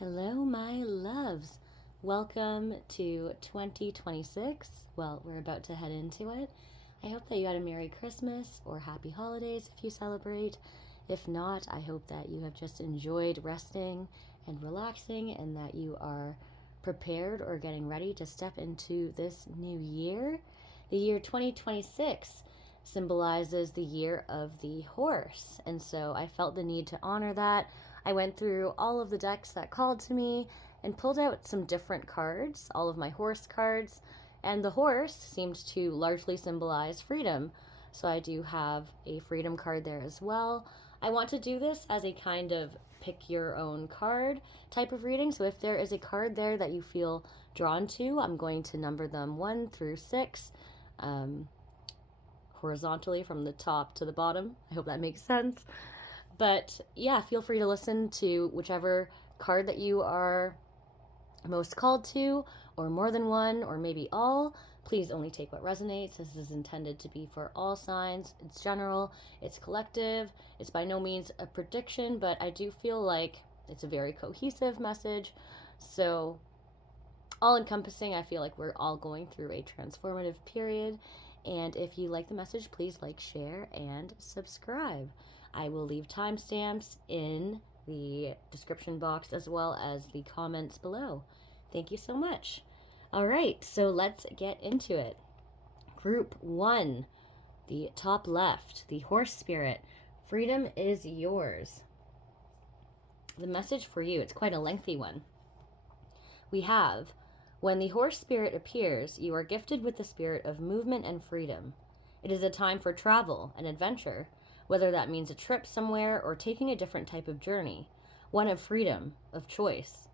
Hello, my loves. Welcome to 2026. Well, we're about to head into it. I hope that you had a Merry Christmas or Happy Holidays if you celebrate. If not, I hope that you have just enjoyed resting and relaxing and that you are prepared or getting ready to step into this new year. The year 2026 symbolizes the year of the horse, and so I felt the need to honor that. I went through all of the decks that called to me and pulled out some different cards, all of my horse cards, and the horse seemed to largely symbolize freedom. So I do have a freedom card there as well. I want to do this as a kind of pick your own card type of reading. So if there is a card there that you feel drawn to, I'm going to number them 1 through 6, horizontally from the top to the bottom. I hope that makes sense. But yeah, feel free to listen to whichever card that you are most called to, or more than one, or maybe all. Please only take what resonates. This is intended to be for all signs. It's general, it's collective, it's by no means a prediction, but I do feel like it's a very cohesive message. So, all encompassing, I feel like we're all going through a transformative period. And if you like the message, please like, share, and subscribe. I will leave timestamps in the description box as well as the comments below. Thank you so much. All right, so let's get into it. Group 1, the top left, the horse spirit. Freedom is yours. The message for you, it's quite a lengthy one. We have, when the horse spirit appears, you are gifted with the spirit of movement and freedom. It is a time for travel and adventure, whether that means a trip somewhere or taking a different type of journey, one of freedom, of choice.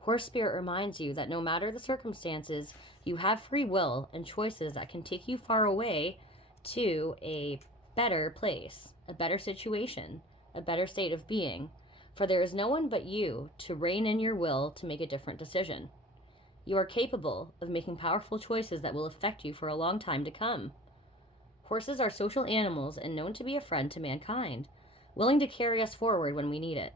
Horse spirit reminds you that no matter the circumstances, you have free will and choices that can take you far away to a better place, a better situation, a better state of being, for there is no one but you to rein in your will to make a different decision. You are capable of making powerful choices that will affect you for a long time to come. Horses are social animals and known to be a friend to mankind, willing to carry us forward when we need it.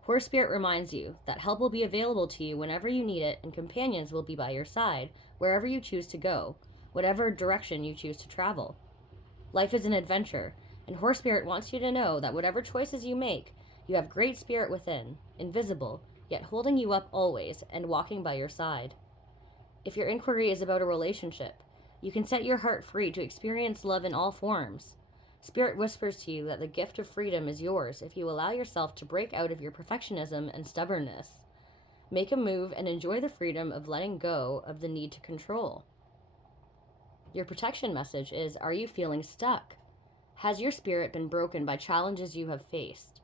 Horse spirit reminds you that help will be available to you whenever you need it, and companions will be by your side wherever you choose to go, whatever direction you choose to travel. Life is an adventure, and horse spirit wants you to know that whatever choices you make, you have great spirit within, invisible, yet holding you up always and walking by your side. If your inquiry is about a relationship, you can set your heart free to experience love in all forms. Spirit whispers to you that the gift of freedom is yours if you allow yourself to break out of your perfectionism and stubbornness. Make a move and enjoy the freedom of letting go of the need to control. Your protection message is, are you feeling stuck? Has your spirit been broken by challenges you have faced?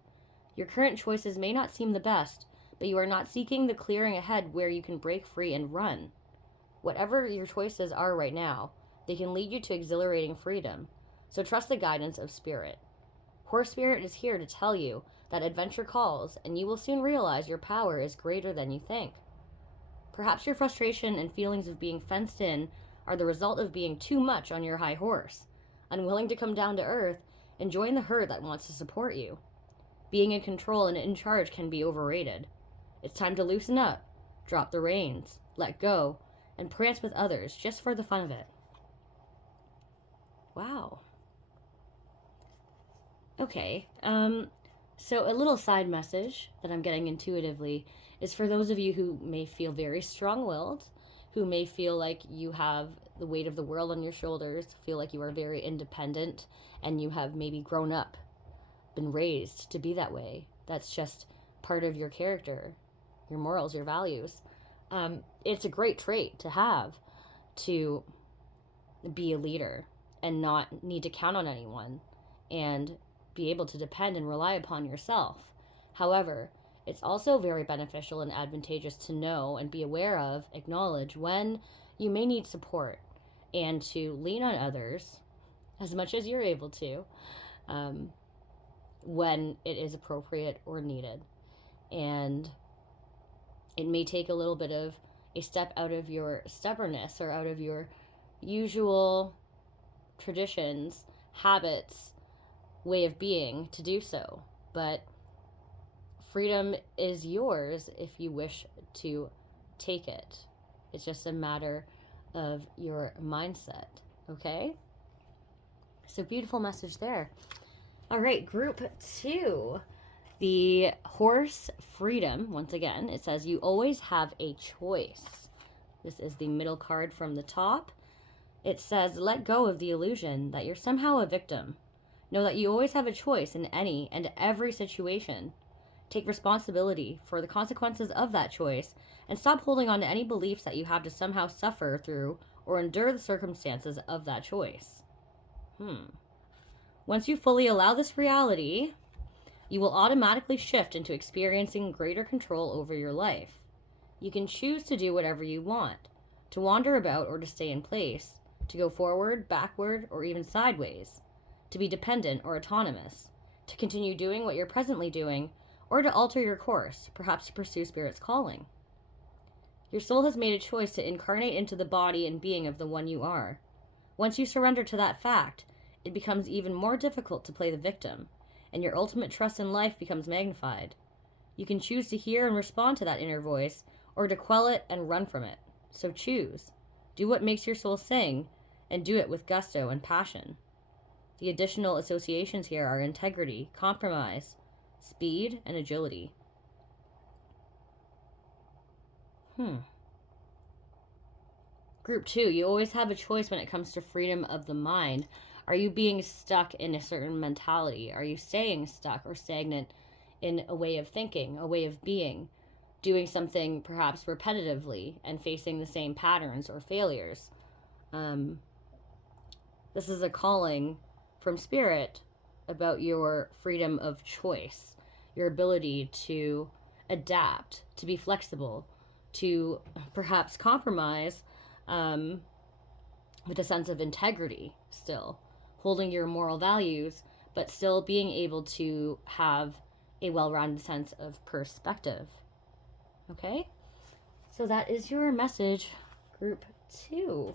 Your current choices may not seem the best, but you are not seeking the clearing ahead where you can break free and run. Whatever your choices are right now, they can lead you to exhilarating freedom. So trust the guidance of spirit. Horse spirit is here to tell you that adventure calls, and you will soon realize your power is greater than you think. Perhaps your frustration and feelings of being fenced in are the result of being too much on your high horse, unwilling to come down to earth and join the herd that wants to support you. Being in control and in charge can be overrated. It's time to loosen up, drop the reins, let go, and prance with others just for the fun of it. Wow. Okay, so a little side message that I'm getting intuitively is for those of you who may feel very strong-willed, who may feel like you have the weight of the world on your shoulders, feel like you are very independent, and you have maybe grown up, been raised to be that way. That's just part of your character, your morals, your values. It's a great trait to have, to be a leader and not need to count on anyone and be able to depend and rely upon yourself. However, it's also very beneficial and advantageous to know and be aware of, acknowledge when you may need support, and to lean on others as much as you're able to when it is appropriate or needed. And it may take a little bit of a step out of your stubbornness or out of your usual traditions, habits, way of being to do so. But freedom is yours if you wish to take it. It's just a matter of your mindset, okay? So beautiful message there. All right, group 2. The horse freedom, once again, it says you always have a choice. This is the middle card from the top. It says, let go of the illusion that you're somehow a victim. Know that you always have a choice in any and every situation. Take responsibility for the consequences of that choice and stop holding on to any beliefs that you have to somehow suffer through or endure the circumstances of that choice. Once you fully allow this reality, you will automatically shift into experiencing greater control over your life. You can choose to do whatever you want, to wander about or to stay in place, to go forward, backward, or even sideways, to be dependent or autonomous, to continue doing what you're presently doing, or to alter your course, perhaps to pursue Spirit's calling. Your soul has made a choice to incarnate into the body and being of the one you are. Once you surrender to that fact, it becomes even more difficult to play the victim, and your ultimate trust in life becomes magnified. You can choose to hear and respond to that inner voice, or to quell it and run from it. So choose. Do what makes your soul sing, and do it with gusto and passion. The additional associations here are integrity, compromise, speed, and agility. Group 2, you always have a choice when it comes to freedom of the mind. Are you being stuck in a certain mentality? Are you staying stuck or stagnant in a way of thinking, a way of being, doing something perhaps repetitively and facing the same patterns or failures? This is a calling from Spirit about your freedom of choice, your ability to adapt, to be flexible, to perhaps compromise with a sense of integrity still, holding your moral values, but still being able to have a well-rounded sense of perspective. Okay? So that is your message, group 2.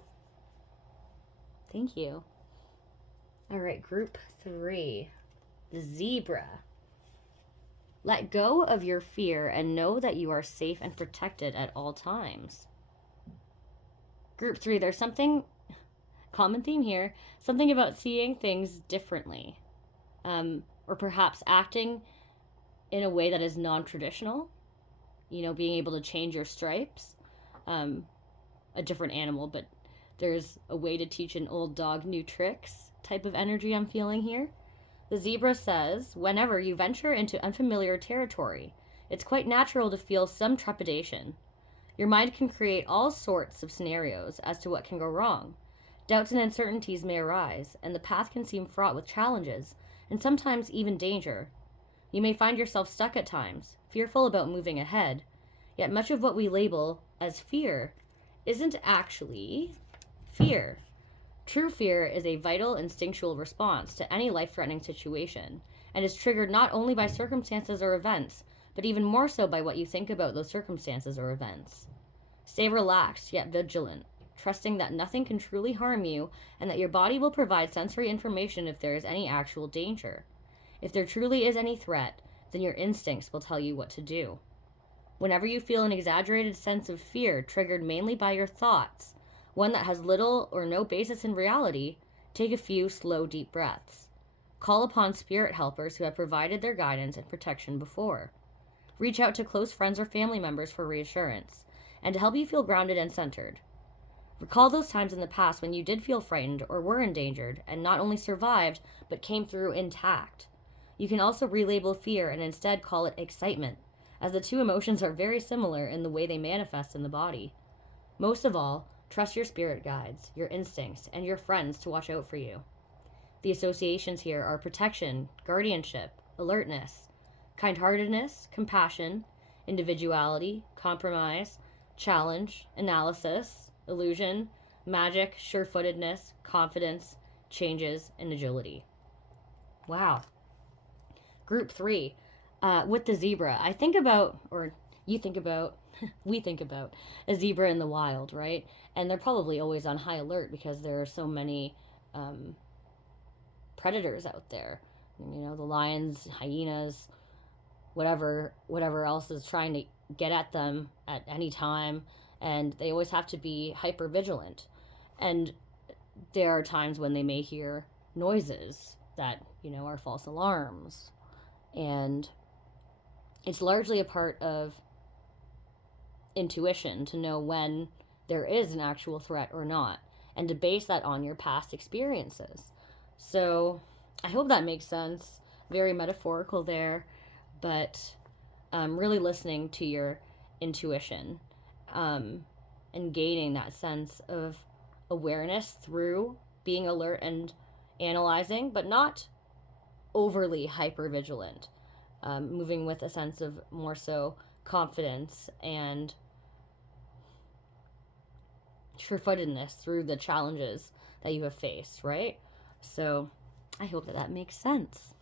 Thank you. All right, group 3, the zebra. Let go of your fear and know that you are safe and protected at all times. Group 3, there's something, common theme here, something about seeing things differently, or perhaps acting in a way that is non-traditional, being able to change your stripes, a different animal, but there's a way to teach an old dog new tricks type of energy I'm feeling here. The zebra says, whenever you venture into unfamiliar territory, it's quite natural to feel some trepidation. Your mind can create all sorts of scenarios as to what can go wrong. Doubts and uncertainties may arise, and the path can seem fraught with challenges, and sometimes even danger. You may find yourself stuck at times, fearful about moving ahead, yet much of what we label as fear isn't actually fear. True fear is a vital, instinctual response to any life-threatening situation, and is triggered not only by circumstances or events, but even more so by what you think about those circumstances or events. Stay relaxed, yet vigilant, trusting that nothing can truly harm you, and that your body will provide sensory information if there is any actual danger. If there truly is any threat, then your instincts will tell you what to do. Whenever you feel an exaggerated sense of fear triggered mainly by your thoughts, one that has little or no basis in reality, take a few slow, deep breaths. Call upon spirit helpers who have provided their guidance and protection before. Reach out to close friends or family members for reassurance, and to help you feel grounded and centered. Recall those times in the past when you did feel frightened or were endangered, and not only survived, but came through intact. You can also relabel fear and instead call it excitement, as the two emotions are very similar in the way they manifest in the body. Most of all, trust your spirit guides, your instincts, and your friends to watch out for you. The associations here are protection, guardianship, alertness, kind-heartedness, compassion, individuality, compromise, challenge, analysis, illusion, magic, sure-footedness, confidence, changes, and agility. Wow. Group 3, with the zebra. I think about, or you think about, we think about a zebra in the wild, right? And they're probably always on high alert because there are so many predators out there. The lions, hyenas, whatever else is trying to get at them at any time, and they always have to be hyper vigilant. And there are times when they may hear noises that, are false alarms. And it's largely a part of intuition to know when there is an actual threat or not, and to base that on your past experiences. So I hope that makes sense. Very metaphorical there, but really listening to your intuition, and gaining that sense of awareness through being alert and analyzing, but not overly hyper vigilant. Moving with a sense of more so confidence and sure-footedness through the challenges that you have faced, right? So I hope that makes sense.